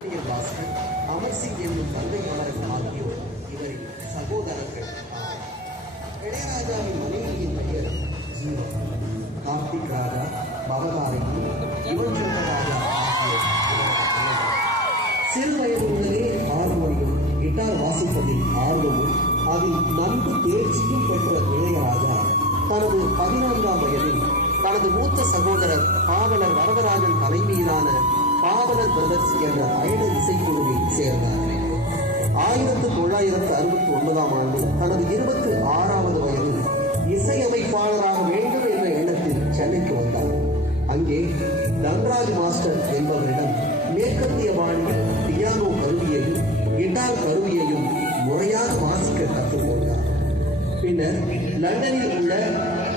பாஸ்கர், அமர் சிங் என்னும் தந்தையாளர்கள் ஆகியோர் இவரின் சகோதரர்கள். இளையராஜாவின் மனைவியின் பெயர் ஜீவா. கார்த்திக் ராஜா, பவதாரணி, யுவன் சங்கர் ராஜா ஆகியோர் சிறு வயது முதலே ஹார்மோனியம், கிட்டார் வாசிப்பதில் ஆர்வமும் அதில் நன்கு தேர்ச்சியும் பெற்ற இளையராஜா தனது 14ஆம் வயதில் தனது மூத்த சகோதரர் பாவலர் வரதராஜன் தலைமையிலான பாவலர் பிரதர்ஸ் என்ற அயன இசைக்குழுவில் சேர்ந்தார். 1969ஆம் ஆண்டு தனது 26வது வயதில் இசையமைப்பாளராக வேண்டும் என்ற எண்ணத்தில் சென்னைக்கு வந்தார். அங்கே தன்ராஜ் மாஸ்டர் என்பவரிடம் மேற்கத்திய பாணியில் பியானோ கருவியையும் கிட்டார் கருவியையும் முறையாக வாசிக்க கற்றுக்கொண்டார். பின்னர் லண்டனில் உள்ள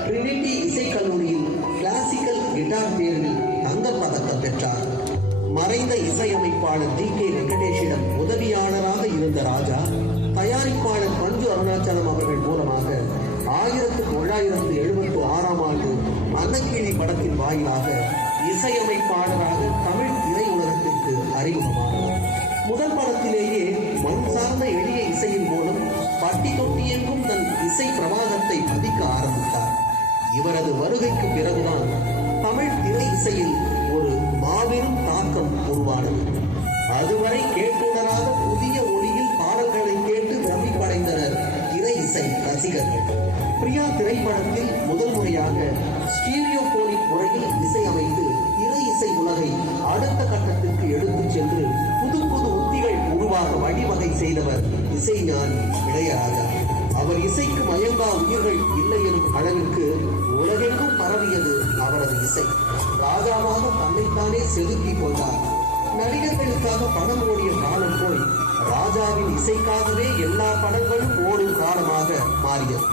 ட்ரினிட்டி இசைக்கல்லூரியில் கிளாசிக்கல் கிட்டார் தேர்வில் தங்கப்பதக்கம் பெற்றார். மறைந்த இசையமைப்பாளர் டி கே வெங்கடேஷிடம் உதவியாளராக இருந்த ராஜா தயாரிப்பாளர் மஞ்சு அருணாச்சலம் அவர்கள் மூலமாக 1976ஆம் ஆண்டு அன்னக்கிளி படத்தின் வாயிலாக இசையமைப்பாளராக தமிழ் திரையுலகத்திற்கு அறிமுகமானார். முதல் படத்திலேயே மண் சார்ந்த எளிய இசையின் மூலம் பட்டி தொட்டி எங்கும் தன் இசை பிரவாகத்தை பதிக்க ஆரம்பித்தார். இவரது வருகைக்கு பிறகுதான் தமிழ் திரை இசையில் ஒரு மாபெரும் தாக்கம் உருவானது. அதுவரை கேட்டுணராத புதிய ஒளியில் பாடல்களை கேட்டு பிரமிப்படைந்தனர் திரை இசை ரசிகர்கள். பிரியா திரைப்படத்தில் முதல் முறையாக ஸ்டீரியோபோனிக் முறையில் இசையமைத்து திரை இசை உலகை அடுத்த கட்டத்திற்கு எடுத்துச் சென்று புது புது உத்திகள் உருவாக வழிவகை செய்தவர் இசைஞானி இளையராஜா. அவர் இசைக்கு மயங்கா உயிர்கள் இல்லை எனும் அளவிற்கு உலகெங்கும் பரவியது அவரது இசை. ராஜாவாக தன்னைத்தானே செதுக்கிக் கொண்டார். நடிகர்களுக்காக படம் ஓடிய காலம் போய் ராஜாவின் இசைக்காகவே எல்லா படங்களும் ஓடும் காலமாக மாறியது.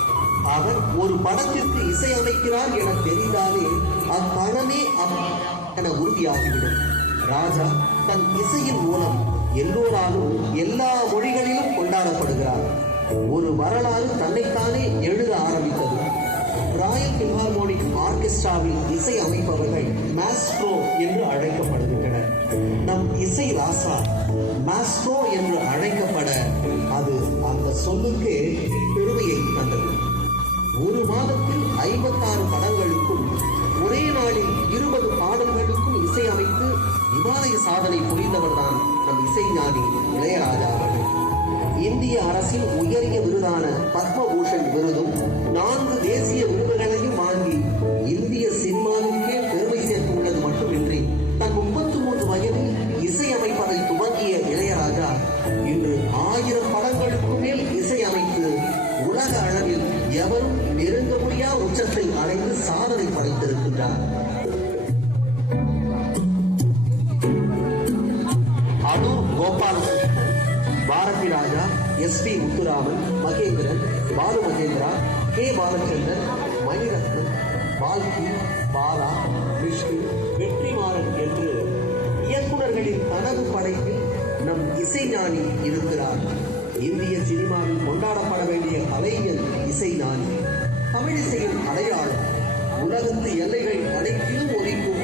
அவர் ஒரு படத்திற்கு இசை அமைக்கிறார் என தெரிந்தாலே அப்படமே என உறுதியாகிவிடும். ராஜா தன் இசையின் மூலம் எல்லோராலும் எல்லா மொழிகளிலும் கொண்டாடப்படுகிறார். ஒரு வரலாறு தன்னைத்தானே எழுத ஆரம்பித்தது. ராயல் பில்ஹார்மோனிக் ஆர்கெஸ்ட்ராவில் இசை அமைப்பவர்கள் மாஸ்ட்ரோ என்று அழைக்கப்படுகின்றனர். நம் இசை ராசா மாஸ்ட்ரோ என்று அழைக்கப்பட அது அந்த சொல்லுக்கே பெருமையை தந்தது. ஒரு மாதத்தில் 56 படங்களுக்கும் ஒரே நாளில் 20 பாடல்களுக்கும் இசை அமைத்து இமாலய சாதனை புரிந்தவர்தான் நம் இசைஞானி இளையராஜா அவர்கள். இந்திய அரசின் உயரிய விருதான பத்மபூஷன் விருதும் 4 தேசிய விருதுகளையும் வாங்கி இந்திய சினிமாவுக்கே பெருமை சேர்த்துள்ளது மட்டுமின்றி தன் 33 வயதில் இசையமைப்பதை துவங்கிய இளையராஜா இன்று 1000 படங்களுக்கு மேல் இசையமைத்து உலக அளவில் எவரும் நெருங்க முடியா உச்சத்தை அடைந்து சாதனை படைத்திருக்கின்றார். அடூர் கோபாலகிருஷ்ணன், பாரதி ராஜா, எஸ்.பி. முத்துராமன், மகேந்திரன், பாலு மகேந்திரா, கே. பாலச்சந்தர், மணிரத்னம், பால்கி, பாலா, விஷ்ணு, வெற்றிமாறன் என்று இயக்குநர்களின் கனவு படைப்பில் நம் இசைஞானி இருக்கிறார். இந்திய சினிமாவில் கொண்டாடப்பட வேண்டிய கலைஞர் இசைஞானி. தமிழிசையின் அடையாளம். உலகத்து எல்லைகள் அனைத்திலும் ஒலிக்கும்